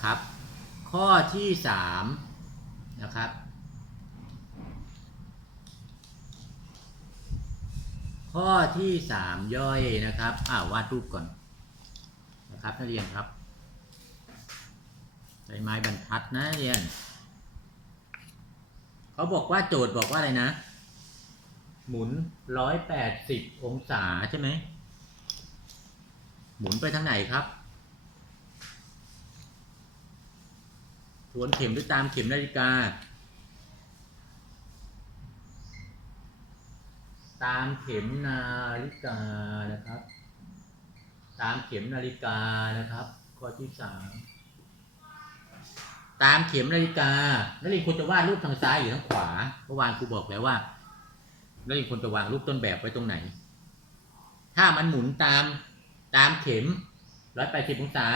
นะครับ ข้อที่สามนะครับ ข้อที่สามย่อยนะครับอ่าวาดรูปก่อนนะครับนักเรียนครับใช้ไม้บรรทัดนะเรียนเขาบอกว่าโจทย์บอกว่าอะไรนะ หมุนร้อยแปดสิบองศาใช่ไหมหมุนไปทางไหนครับ ทวนเข็มหรือตามเข็มนาฬิกา ตามเข็มนาฬิกานะครับ ตามเข็มนาฬิกานะครับ ข้อที่สามตามเข็มนาฬิกา นักเรียนควรจะวาดรูปทางซ้ายหรือทางขวา เมื่อวานครูบอกแล้วว่า นักเรียนควรจะวางรูปต้นแบบไว้ตรงไหน ถ้ามันหมุนตามตามเข็มร้อยแปดสิบองศา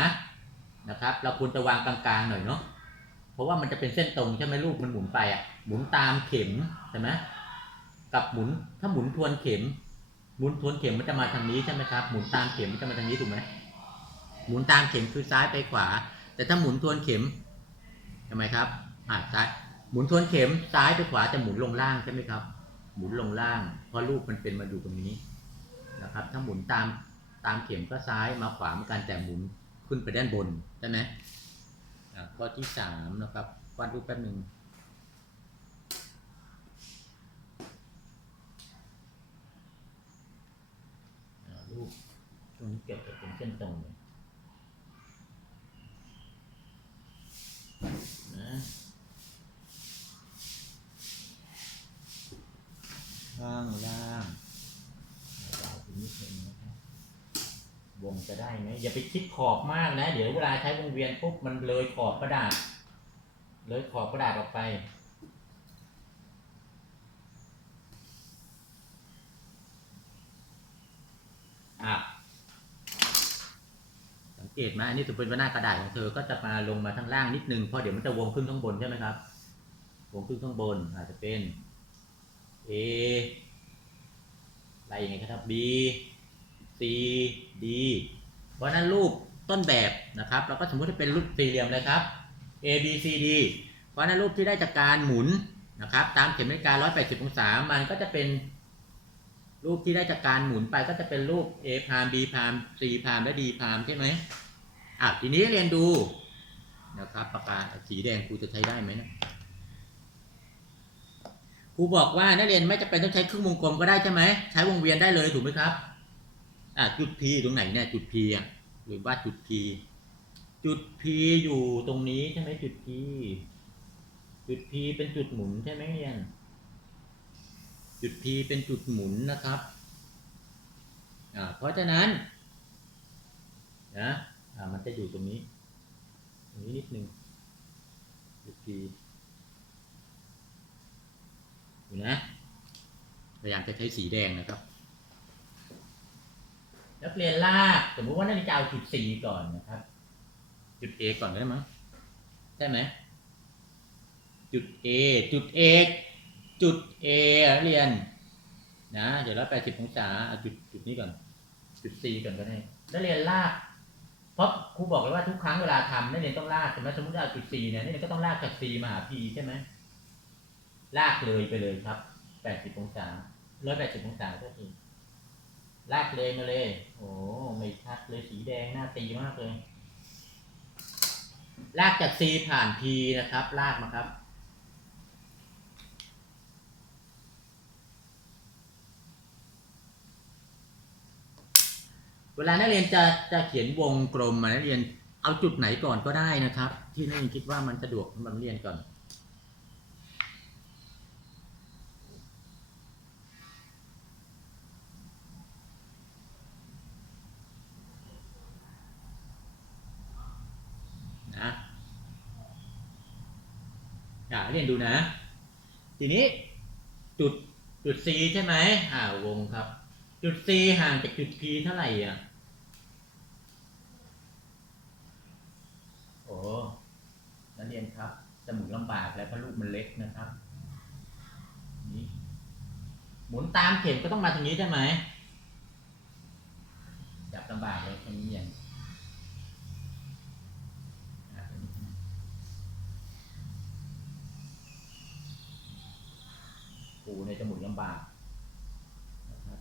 นะครับ เราควรจะวางกลางๆหน่อยเนาะ เพราะว่ามันจะเป็นเส้นตรงใช่ไหมรูปมันหมุนไปอะหมุนตามเข็มใช่ไหมกับหมุนถ้าหมุนทวนเข็ม หมุนทวนเข็มมันจะมาทางนี้ใช่ไหมครับหมุนตามเข็มมันจะมาทางนี้ถูกไหมหมุนตามเข็มคือซ้ายไปขวา แต่ถ้าหมุนทวนเข็มทำไมครับอ่าซ้ายหมุนทวนเข็มซ้ายไปขวาจะหมุนลงล่างใช่ไหมครับ หมุนลงล่าง เพราะรูปมันเป็นมาอยู่ตรงนี้นะครับ ถ้าหมุนตามตามเข็มก็ซ้ายมาขวาเหมือนกันแต่หมุนขึ้นไปด้านบนใช่ไหม ข้อที่สามนะครับวาดรูปแป๊บหนึ่งรูปตรงนี้เก็บเป็นเส้นตรงเลยนะข้างล่างเราถึงนิดนึงนะครับ วง จะได้ไหมอย่าไปคิดขอบมากนะ เดี๋ยวเวลาใช้วงเวียนปุ๊บมันเลยขอบกระดาษ เลยขอบกระดาษออกไป อะ สังเกตไหมอันนี้ถือเป็นหน้ากระดาษของเธอ ก็จะมาลงมาข้างล่างนิดนึง เพราะเดี๋ยวมันจะวงขึ้นข้างบนใช่ไหมครับ วงขึ้นข้างบนอาจจะเป็น A อะไรยังไงครับ B C D เพราะนั้นรูปต้นแบบนะครับเราก็สมมติให้เป็นรูปสี่เหลี่ยมเลยครับ A B C D เพราะฉะนั้นรูปที่ได้จากการหมุนนะครับตามเข็มนาฬิกา 180 องศา มันก็จะเป็นรูปที่ได้จากการหมุนไปก็จะเป็นรูป A พาม B พาม C พามและ D พามใช่ไหมอะทีนี้เรียนดูนะครับปากกาสีแดงครูจะใช้ได้ไหมนะครูบอกว่านักเรียนไม่จำเป็นต้องใช้เครื่องวงกลมก็ได้ใช่ไหมใช้วงเวียนได้เลยถูกไหมครับ อะจุด P ตรงไหนเนี่ยจุด P อะหรือว่าจุด P จุด P อยู่ตรงนี้ใช่ไหมจุด P จุด P เป็นจุดหมุนใช่ไหมเรียนจุด P เป็นจุดหมุนนะครับอ่าเพราะฉะนั้นนะอ่ามันจะอยู่ตรงนี้ตรงนี้นิดนึงจุด P อยู่นะพยายามจะใช้สีแดงนะครับ นักเรียนลากสมมุติว่านักเรียนจะเอาจุด C ก่อนนะครับ จุด A ก่อนได้ไหมยใช่ไหมจุด A จุด A จุด A นักเรียน นะเดี๋ยวร้อยแปดสิบองศาเอาจุดจุดนี้ก่อน จุด C ก่อนก็ได้นักเรียนลากเพราะครูบอกเลยว่าทุกครั้งเวลาทำนักเรียนต้องลากใช่ไหมสมมติว่าเอาจุด C เนี่ยนักเรียนก็ต้องลากจาก C มาหา P ใช่ไหมลากเลยไปเลยครับแปดสิบองศาร้อยแปดสิบองศาก็ที ลากเลยมาเลย โอ้ไม่ชัดเลยสีแดงหน้าตีมากเลย ลากจาก C ผ่าน P นะครับ ลากมาครับ เวลานักเรียนจะจะเขียนวงกลมมานักเรียนเอาจุดไหนก่อนก็ได้นะครับ ที่นักเรียนคิดว่ามันสะดวกสำหรับนักเรียนก่อน นะ อยาเรียนดูนะ ทีนี้จุดจุด C ใช่ไหมอ่าวงครับ จุด C ห่างจากจุด P เท่าไหร่อะโอ้นักเรียนครับจะหมุนลำบากแล้วเพราะลูกมันเล็กนะครับนี่หมุนตามเข็มก็ต้องมาทางนี้ใช่ไหมจับลำบากเลยตรงนี้อย่าง อะตรงนี้ รูเนี่ยจมุนลำบากนะครับ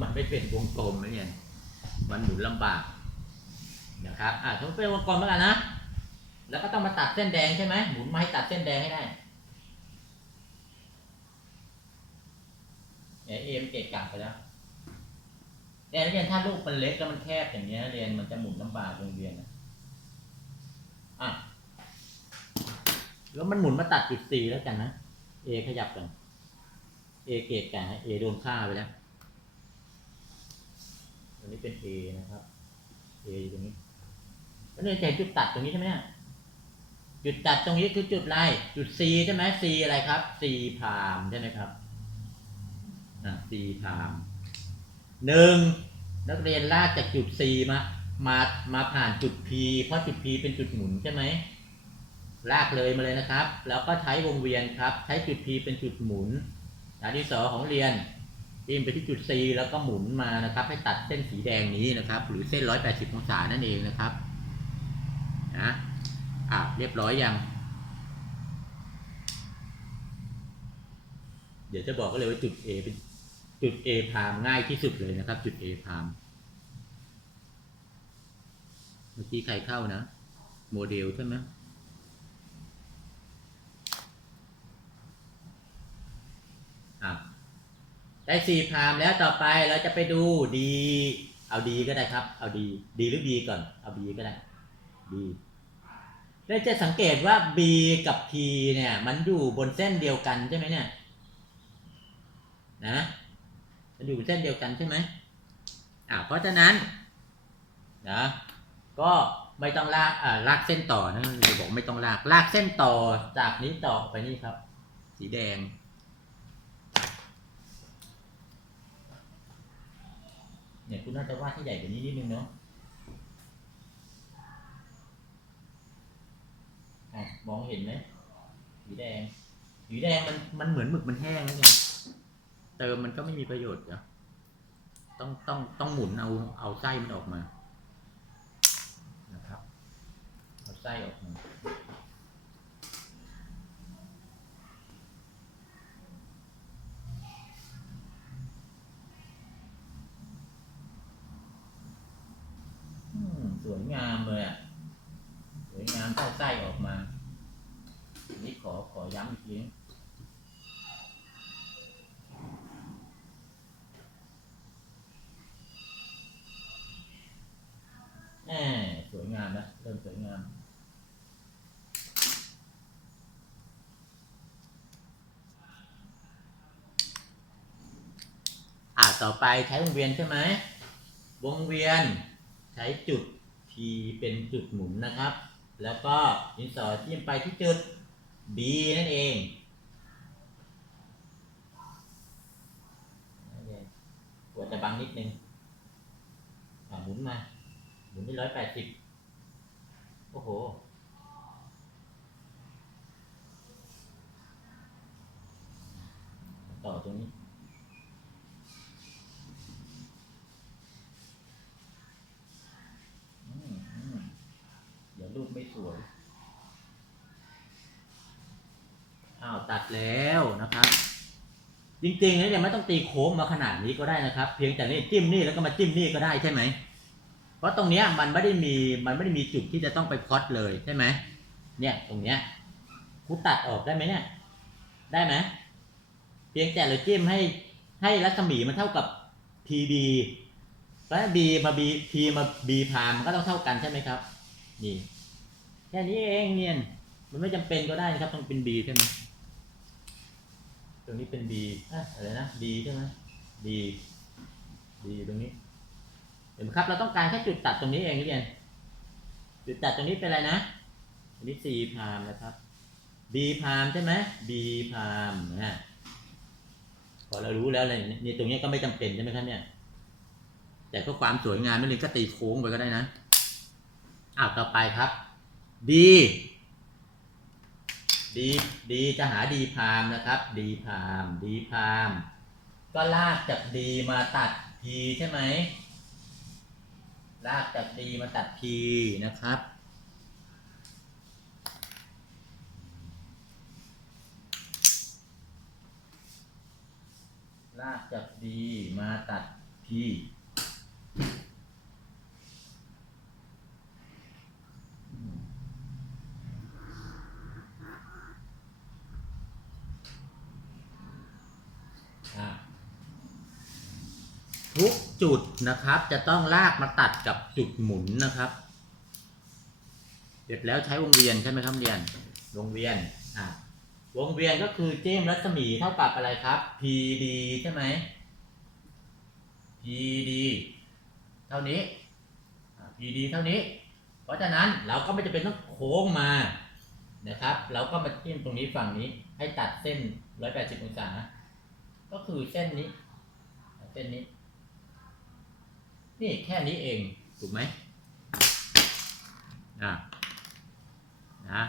มันไม่เป็นวงกลมนะเนี่ย มันหมุนลำบากนะครับ อะสมมติเป็นวงกลมแล้วกันนะ แล้วก็ต้องมาตัดเส้นแดงใช่ไหมหมุนมาให้ตัดเส้นแดงให้ได้เนี่ยเอ็มเกะกะไปแล้วเนี่ยนักเรียนถ้าลูกมันเล็กแล้วมันแคบอย่างเงี้ยเรียนมันจะหมุนลำบากโรงเรียนนะอะแล้วมันหมุนมาตัดจุดสี่แล้วกันนะเอขยับกันเอเกะกะเอโดนฆ่าไปแล้วตัวนี้เป็น A นะครับ A อยู่ตรงนี้แล้วเนี่ยจะเห็นจุดตัดตรงนี้ใช่ไหมเนี่ย จุดตัดตรงนี้คือจุดอะไรจุด C ใช่ไหม C อะไรครับ C พามใช่ไหมครับอะ C พามหนึ่งนักเรียนลากจากจุด C มามามาผ่านจุด P เพราะจุด P เป็นจุดหมุนใช่ไหมลากเลยมาเลยนะครับ แล้วก็ใช้วงเวียนครับ ใช้จุด P เป็นจุดหมุนอันที่สองของเรียนจิ้มไปที่จุด C แล้วก็หมุนมานะครับ ให้ตัดเส้นสีแดงนี้นะครับ หรือเส้น 180 องศานั่นเองนะครับนะ อะเรียบร้อยยัง เดี๋ยวจะบอกก็เลยว่าจุด A เป็นจุด A พามง่ายที่สุดเลยนะครับ จุด A พามเมื่อกี้ใครเข้านะ โมเดลใช่ไหมอะได้สี่พามแล้วต่อไปเราจะไปดูดี เอาดีก็ได้ครับ เอาดี ดีหรือ B ก่อน เอา B ก็ได้ B เราจะสังเกตว่า B กับ P เนี่ย มันอยู่บนเส้นเดียวกันใช่ไหมเนี่ย นะ มันอยู่บนเส้นเดียวกันใช่ไหมอ่าเพราะฉะนั้นนะก็ไม่ต้องลากอ่าลากเส้นต่อนะจะบอกไม่ต้องลากลากเส้นต่อจากนี้ต่อไปนี่ครับ สีแดงเนี่ยคุณน่าจะวาดให้ใหญ่กว่านี้นิดนึงเนาะ อะมองเห็นไหมสีแดงสีแดงมันมันเหมือนหมึกมันแห้งแล้วไงเติมมันก็ไม่มีประโยชน์จ้ะต้องต้องต้องหมุนเอาเอาไส้มันออกมานะครับเอาไส้ออกมา อืมสวยงามเลยอะ สวยงามเข้าไส้ออกมาอันนี้ขอขอย้ำอีกทีนึงแหมสวยงามนะเริ่มสวยงาม อ่า ต่อไปใช้วงเวียนใช่ไหมวงเวียนใช้จุด T เป็นจุดหมุนนะครับ แล้วก็ดินสอจิ้มไปที่จุด B นั่นเองปวดจะบังนิดนึงอ่าหมุนมา หมุนที่ร้อยแปดสิบโอ้โหต่อตรงนี้ อืมอืมเดี๋ยวรูปไม่สวย อ้าวตัดแล้วนะครับ จริงๆแล้วเนี่ยไม่ต้องตีโค้งมาขนาดนี้ก็ได้นะครับ เพียงแต่นี่จิ้มนี่แล้วก็มาจิ้มนี่ก็ได้ใช่ไหมเพราะตรงเนี้ยมันไม่ได้มีมันไม่ได้มีจุดที่จะต้องไปพลอดเลยใช่ไหมเนี่ยตรงเนี้ยครูตัดออกได้ไหมเนี่ยได้ไหมเพียงแต่เราจิ้มให้ให้รัศมีมันเท่ากับ PB แล้ว B มา B P มา B พามมันก็ต้องเท่ากันใช่ไหมครับ นี่แค่นี้เองเนียนมันไม่จำเป็นก็ได้นะครับต้องเป็น B ใช่ไหม รงนี้เป็น b อะอะไรนะ B ใช่ไหม B B ตรงนี้ เห็นไหมครับ เราต้องการแค่จุดตัดตรงนี้เองนักเรียน จุดตัดตรงนี้เป็นอะไรนะ อันนี้ C พามนะครับ B พามใช่ไหม B พามนะพอเรารู้แล้วเลยนี่ตรงนี้ก็ไม่จำเป็นใช่ไหมครับเนี่ย แต่ก็ความสวยงามนั่นเองก็ตีโค้งไปก็ได้นะอ้าวต่อไปครับดี ดีดีจะหาดีพามนะครับ ดีพามดีพามก็ลากจากดีมาตัด p ใช่ไหมลากจากดีมาตัด p นะครับ ลากจากดีมาตัด p อะทุก จุดนะครับ จะต้องลากมาตัดกับจุดหมุนนะครับ เสร็จแล้วใช้วงเวียนใช่ไหมครับเรียน วงเวียน อะ วงเวียนก็คือเจมรัศมีเท่ากับอะไรครับ PD ใช่ไหม PD เท่านี้ PD เท่านี้ เพราะฉะนั้นเราก็ไม่จำเป็นต้องโค้งมานะครับ เราก็มาจิ้มตรงนี้ฝั่งนี้ ให้ตัดเส้น 180 องศา ก็คือเส้นนี้ เส้นนี้ นี่แค่นี้เอง ถูกไหมอะนะ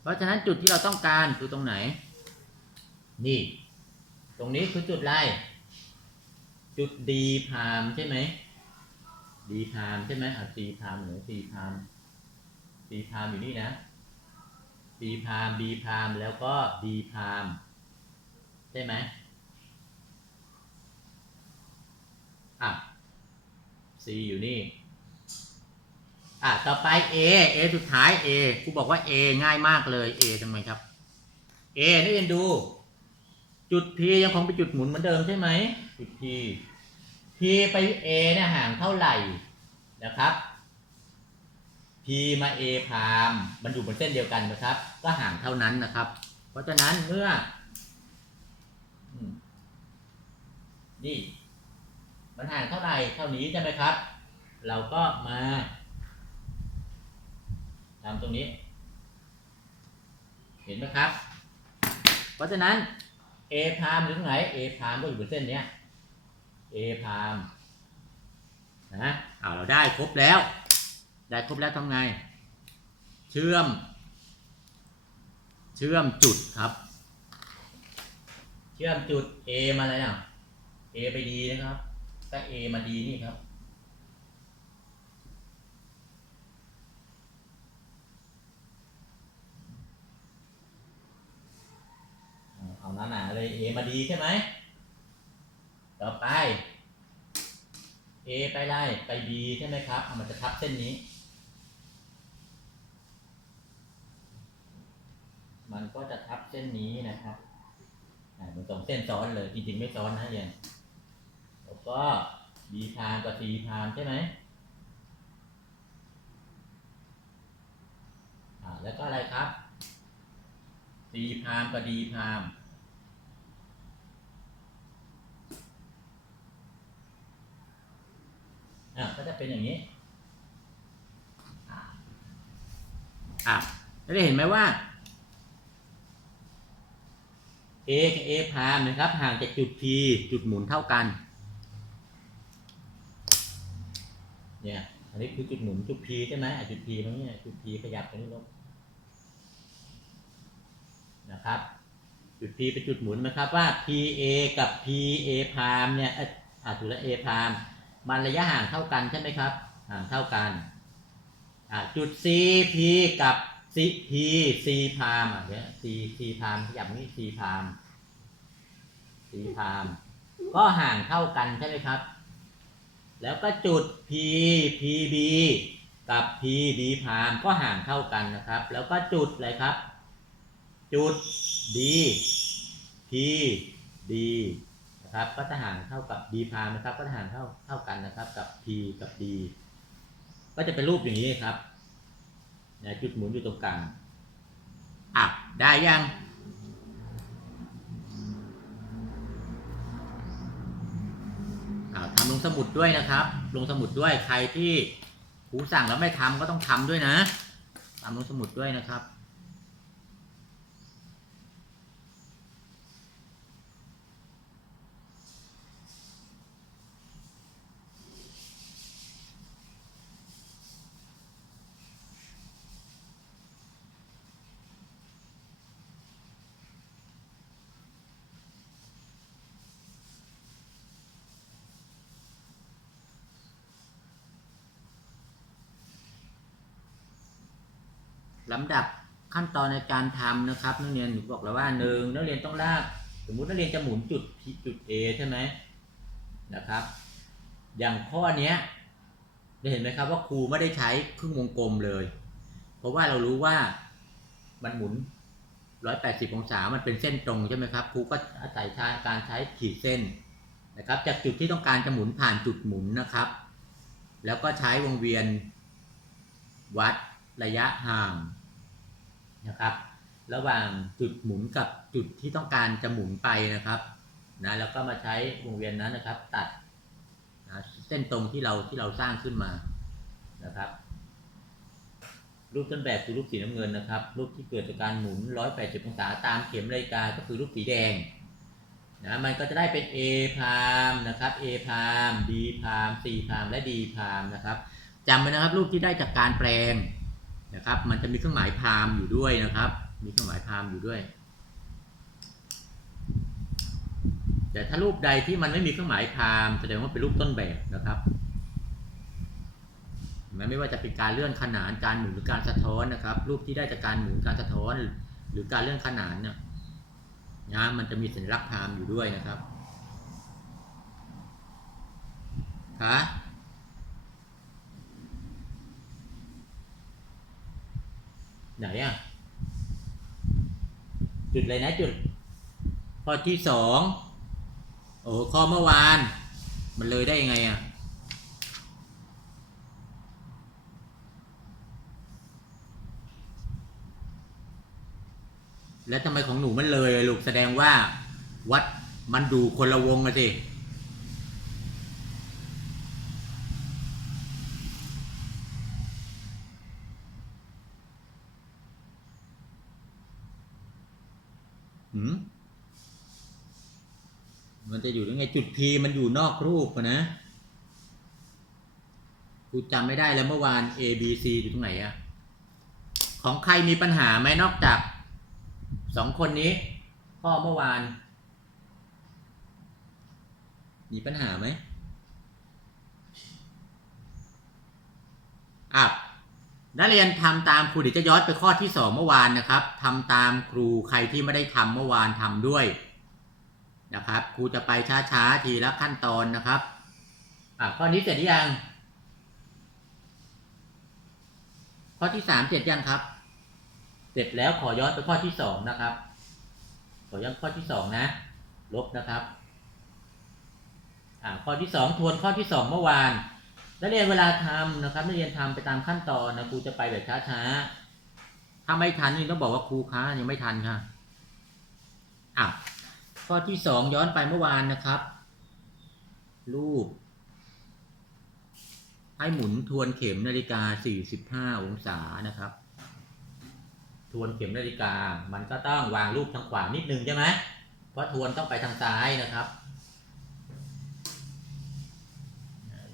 เพราะฉะนั้นจุดที่เราต้องการคือตรงไหน นี่ ตรงนี้คือจุดอะไร จุดดีพามใช่ไหม ดีพามใช่ไหมอะซีพามหรือซีพามซีพามอยู่นี่นะซีพามดีพามแล้วก็ดีพามใช่ไหมอะ C อยู่นี่ อะ ต่อไป A A สุดท้าย A ครูบอกว่า A ง่ายมากเลย A ทำไมครับ A นี่เรียนดู จุด P ยังคงเป็นจุดหมุนเหมือนเดิมใช่ไหม จุด P P ไป A เนี่ยห่างเท่าไหร่นะครับ P มา A พามมันอยู่บนเส้นเดียวกันนะครับ ก็ห่างเท่านั้นนะครับ เพราะฉะนั้นเมื่อนี่ มันห่างเท่าไหร่เท่านี้ใช่ไหมครับ เราก็มาทำตรงนี้ เห็นไหมครับ เพราะฉะนั้น A พามอยู่ตรงไหน A พามก็อยู่บนเส้นเนี้ย A พามนะเอาเราได้ครบแล้ว ได้ครบแล้วทำไง เชื่อม เชื่อมจุดครับ เชื่อมจุด A มาอะไรน่ะ A ไป D นะครับ ถ้า A มา D นี่ครับ เอาหนาๆเลย A มา D ใช่ไหม ต่อไป A ไปไล่ไป B ใช่ไหมครับ มันจะทับเส้นนี้ มันก็จะทับเส้นนี้นะครับมันสองเส้นซ้อนเลย จริงๆ ไม่ซ้อนนะยนแล้ว ก็ B พามกับ C พามใช่ไหมอ่าแล้วก็อะไรครับ C พามกับ D พามอะก็จะเป็นอย่างนี้อะอะแล้วได้เห็นไหมว่า A กับ A พามนะครับห่างจากจุด P จุดหมุนเท่ากัน เนี่ย อันนี้คือจุดหมุนจุด P ใช่ไหมจุด P ตรงนี้จุด P ขยับไปนี่ลงนะครับ จุด P เป็นจุดหมุนนะครับว่า PA กับ PA พามเนี่ยอ่ออะถูกแล้ว A พามมันระยะห่างเท่ากันใช่ไหมครับ ห่างเท่ากันอ่าจุด C P กับ C P C พามอะเดี๋ย C C พามขยับนี่ C พาม C พามก็ห่างเท่ากันใช่ไหมครับ แล้วก็จุด P P B กับ P B พามก็ห่างเท่ากันนะครับ แล้วก็จุดอะไรครับ จุด D P D นะครับก็จะห่างเท่ากับ d พามนะครับก็จะห่างเท่าเท่ากันนะครับกับ p กับ d ก็จะเป็นรูปอย่างนี้ครับจุดหมุนอยู่ตรงกลางอะได้ยังอ่า ทำลงสมุดด้วยนะครับ ลงสมุดด้วยใครที่ครูสั่งแล้วไม่ทำก็ต้องทำด้วยนะทำลงสมุดด้วยนะครับ ลำดับขั้นตอนในการทำนะครับนักเรียนหนูบอกแล้วว่าหนึ่งนักเรียนต้องลากสมมุตินักเรียนจะหมุนจุดจุด A ใช่ไหมนะครับ อย่างข้อเนี้ยได้เห็นไหมครับว่าครูไม่ได้ใช้ครึ่งวงกลมเลย เพราะว่าเรารู้ว่ามันหมุน 180 องศา มันเป็นเส้นตรงใช่ไหมครับครูก็อาศัยการใช้ขีดเส้นนะครับ จากจุดที่ต้องการจะหมุนผ่านจุดหมุนนะครับ แล้วก็ใช้วงเวียนวัดระยะห่าง นะครับ ระหว่างจุดหมุนกับจุดที่ต้องการจะหมุนไปนะครับนะแล้วก็มาใช้วงเวียนนั้นนะครับ ตัดนะเส้นตรงที่เราที่เราสร้างขึ้นมานะครับ รูปต้นแบบคือรูปสีน้ำเงินนะครับ รูปที่เกิดจากการหมุน 180 องศาตามเข็มนาฬิกาก็คือรูปสีแดงนะมันก็จะได้เป็น A พามนะครับ A พาม B พาม C พามและ D พามนะครับจำไว้นะครับรูปที่ได้จากการแปลง นะครับ มันจะมีเครื่องหมายพามอยู่ด้วยนะครับ มีเครื่องหมายพามอยู่ด้วย แต่ถ้ารูปใดที่มันไม่มีเครื่องหมายพามแสดงว่าเป็นรูปต้นแบบนะครับมันไม่ว่าจะเป็นการเลื่อนขนานการหมุนหรือการสะท้อนนะครับ รูปที่ได้จากการหมุนการสะท้อน หรือการเลื่อนขนานเนี่ยนะมันจะมีสัญลักษณ์พามอยู่ด้วยนะครับคะ ไหนอะ จุดอะไรนะจุด ข้อที่สองโอ้ข้อเมื่อวาน มันเลยได้ยังไงอะแล้วทำไมของหนูมันเลยลูกแสดงว่า วัดมันดูคนละวงกันสิ จะอยู่ยังไงจุด P มันอยู่นอกรูปอะนะกูจำไม่ได้แล้วเมื่อวาน A B C อยู่ตรงไหนอะของใครมีปัญหาไหมนอกจากสองคนนี้ พ่อเมื่อวาน มีปัญหาไหมอะนักเรียนทำตามครูเดี๋ยวจะย้อนไปข้อที่สองเมื่อวานนะครับทำตามครูใครที่ไม่ได้ทำเมื่อวานทำด้วย นะครับครูจะไปช้าๆทีละขั้นตอนนะครับอะข้อนี้เสร็จหรือยัง ข้อที่สามเสร็จยังครับ เสร็จแล้วขอย้อนไปข้อที่สองนะครับ ขอย้อนข้อที่สองนะ ลบนะครับอ่าข้อที่สองทวนข้อที่สองเมื่อวานนักเรียนเวลาทำนะครับนักเรียนทำไปตามขั้นตอนนะครูจะไปแบบช้าๆถ้าไม่ทันนี่ต้องบอกว่าครูค้ายังไม่ทันค่ะอะ ข้อที่สองย้อนไปเมื่อวานนะครับ รูป ให้หมุนทวนเข็มนาฬิกา 45 องศานะครับ ทวนเข็มนาฬิกา มันก็ต้องวางรูปทางขวานิดนึงใช่ไหมเพราะทวนต้องไปทางซ้ายนะครับ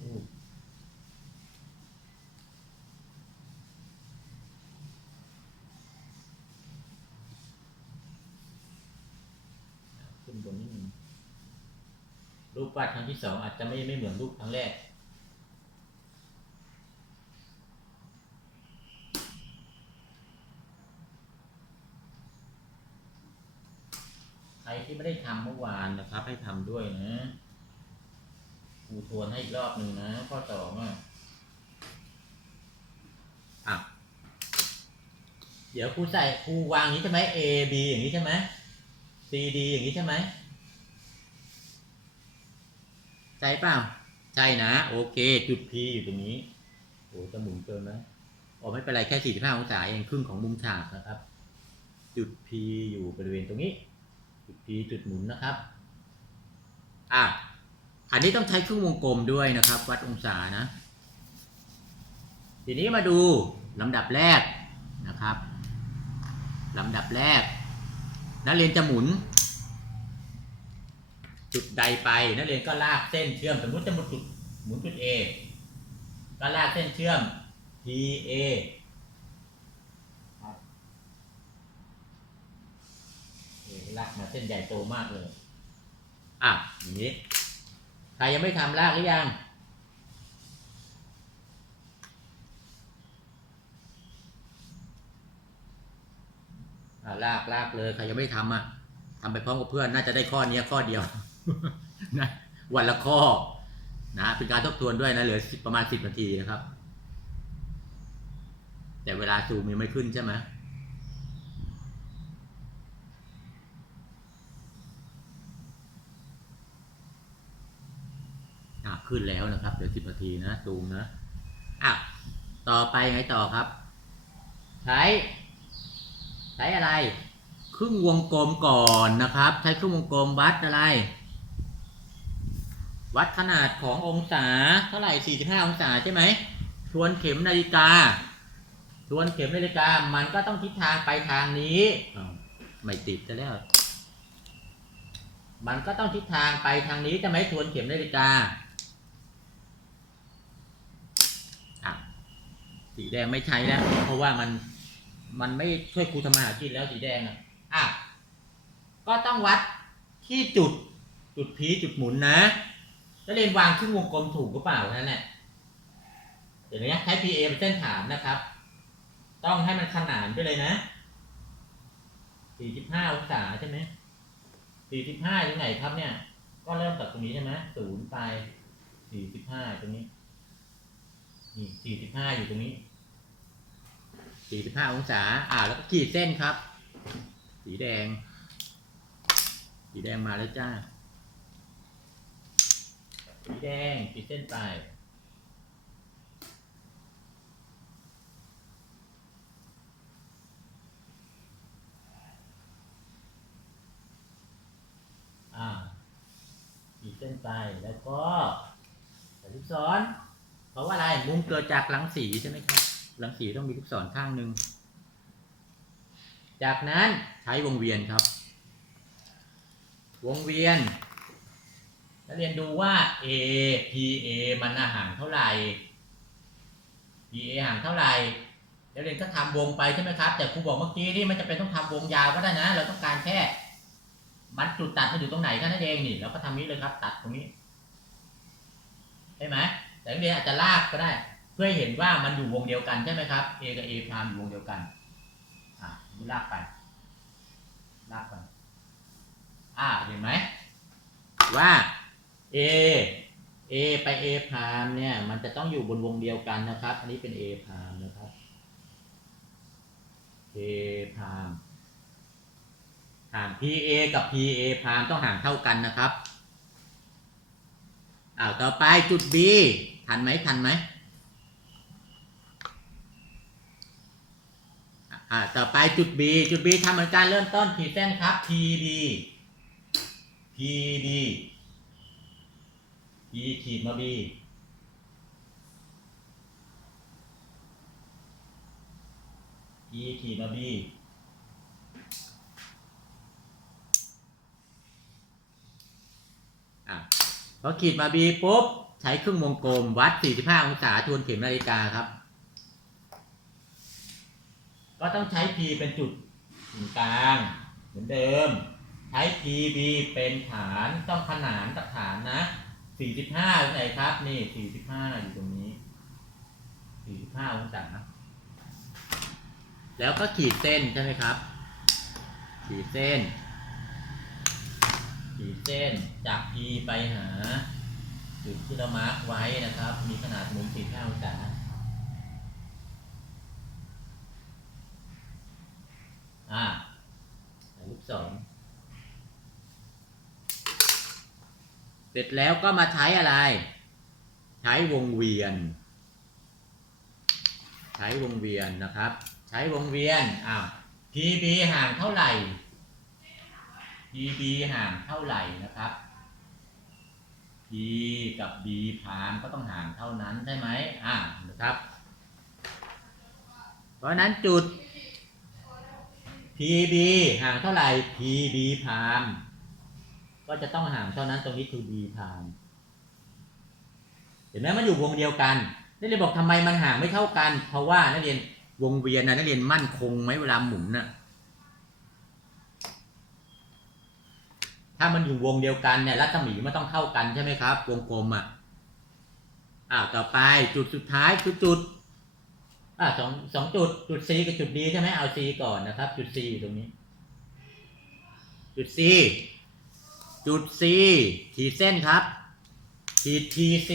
รูปขึ้นบนนิดนึง รูปวาดครั้งที่สองอาจจะไม่ไม่เหมือนรูปครั้งแรก ใครที่ไม่ได้ทำเมื่อวานนะครับ ให้ทำด้วยนะครูทวนให้อีกรอบหนึ่งนะ ข้อสองอะอะ เดี๋ยวครูใส่ครูวางอย่างนี้ใช่ไหม A B อย่างนี้ใช่ไหม C D อย่างนี้ใช่ไหม ใช่เปล่าใช่นะ โอเค จุด P อยู่ตรงนี้โอ้จะหมุนเกินไหมโอ้ไม่เป็นไรแค่ 45 องศาเองครึ่งของมุมฉากนะครับ จุด P อยู่บริเวณตรงนี้ จุด P จุดหมุนนะครับอะอันนี้ต้องใช้เครื่องวงกลมด้วยนะครับ วัดองศานะ ทีนี้มาดูลำดับแรกนะครับลำดับแรกนักเรียนจะหมุน จุดใดไปนักเรียนก็ลากเส้นเชื่อมสมมติจะหมุนจุดหมุนจุด A ก็ลากเส้นเชื่อม PA เอลากมาเส้นใหญ่โตมากเลย อะอย่างนี้ ใครยังไม่ทำลากหรือยัง ลากลากเลย ใครยังไม่ทำอะทำไปพร้อมกับเพื่อน น่าจะได้ข้อนี้ข้อเดียว นะวันละข้อนะเป็นการทบทวนด้วยนะเหลือประมาณสิบนาทีนะครับ แต่เวลาซูมยังไม่ขึ้นใช่ไหมอะขึ้นแล้วนะครับเดี๋ยวสิบนาทีนะซูมนะอะต่อไปไงต่อครับ ใช้ ใช้อะไร ครึ่งวงกลมก่อนนะครับ ใช้ครึ่งวงกลมวัดอะไร วัดขนาดขององศาเท่าไหร่ 45 องศาใช่ไหม ทวนเข็มนาฬิกา ทวนเข็มนาฬิกา มันก็ต้องทิศทางไปทางนี้อ้าวไม่ติดซะแล้ว มันก็ต้องทิศทางไปทางนี้จะไหมทวนเข็มนาฬิกาอะสีแดงไม่ใช้แล้ว เพราะว่ามันมันไม่ช่วยครูทำมาหากินแล้วสีแดงอะอะก็ต้องวัดที่จุดจุดพีจุดหมุนนะ แล้วเรียนวางครึ่งวงกลมถูกหรือเปล่านั่นแหละเดี๋ยวนี้ใช้ PA เป็นเส้นฐานนะครับ ต้องให้มันขนานไปเลยนะ 45 องศาใช่ไหม45อยู่ไหนครับเนี่ย ก็เริ่มจากตรงนี้ใช่ไหมศูนย์ไป 45 ตรงนี้ นี่45 อยู่ตรงนี้ 45 องศา อ่า แล้วก็ขีดเส้นครับ สีแดง สีแดงมาแล้วจ้า สีแดงขีดเส้นไปอ่าขีดเส้นไปแล้วก็ใส่ลูกศรเพราะว่าอะไรมุมเกิดจากรังสีใช่ไหมครับรังสีต้องมีลูกศรข้างหนึ่งจากนั้นใช้วงเวียนครับ วงเวียน แล้วเรียนดูว่า A P A มันห่างเท่าไหร่ P A ห่างเท่าไหร่แล้วเรียนก็ทำวงไปใช่ไหมครับ แต่ครูบอกเมื่อกี้นี่มันจะเป็นต้องทำวงยาวก็ได้นะ เราต้องการแค่มันจุดตัดมันอยู่ตรงไหนแค่นั้นเองนี่เราก็ทำนี้เลยครับ ตัดตรงนี้ใช่ไหมแต่นักเรียนอาจจะลากก็ได้ เพื่อเห็นว่ามันอยู่วงเดียวกันใช่ไหมครับ A กับ A พามอยู่วงเดียวกันอะนี่ลากไปลากไปอ่าเห็นไหมว่า A A ไป A พามเนี่ย มันจะต้องอยู่บนวงเดียวกันนะครับ อันนี้เป็น A พามนะครับ A พามห่าง PA กับ PA พามต้องห่างเท่ากันนะครับอ้าวต่อไปจุด B ทันไหมทันไหมอ่าต่อไปจุด B จุด B ทำเหมือนการเริ่มต้นขีดเส้นครับ PB PB P ขีดมา B P ขีดมา B อะพอขีดมา B ปุ๊บ ใช้เครื่องวงกลมวัด 45 องศาทวนเข็มนาฬิกาครับ ก็ต้องใช้ P เป็นจุดศูนย์กลาง เหมือนเดิม ใช้ PB เป็นฐานต้องขนานกับฐานนะ 45อยู่ไหนครับ นี่45อยู่ตรงนี้45องศาแล้วก็ขีดเส้นใช่ไหมครับ ขีดเส้น ขีดเส้นจาก P ไปหา จุดที่เรามาร์กไว้นะครับ มีขนาดมุม45องศาอ่าลูกศร เสร็จแล้วก็มาใช้อะไร ใช้วงเวียน ใช้วงเวียนนะครับ ใช้วงเวียนอ้าว PB ห่างเท่าไหร่ PB ห่างเท่าไหร่นะครับ P กับ B พามก็ต้องห่างเท่านั้นใช่ไหมอ่านะครับ เพราะนั้นจุด PB ห่างเท่าไหร่ PB พาม ก็จะต้องห่างเท่านั้นตรงนี้คื 2b พามเห็นไหมมันอยู่วงเดียวกันนักเรียนบอกทำไมมันห่างไม่เท่ากัน เพราะว่านักเรียนวงเวียนนะนักเรียนมั่นคงไหมเวลาหมุนนะ่ะถ้ามันอยู่วงเดียวกันเนี่ยรัศมีมันต้องเท่ากันใช่ไหมครับ วงกลมอะอ้าวต่อไปจุดสุดท้ายจุดจุดอ่าสองสองจุดจุด C กับจุด D ใช่ไหมเอา C ก่อนนะครับ จุด C อตรงนี้ จุด C จุด C ขีดเส้นครับ ขีด TC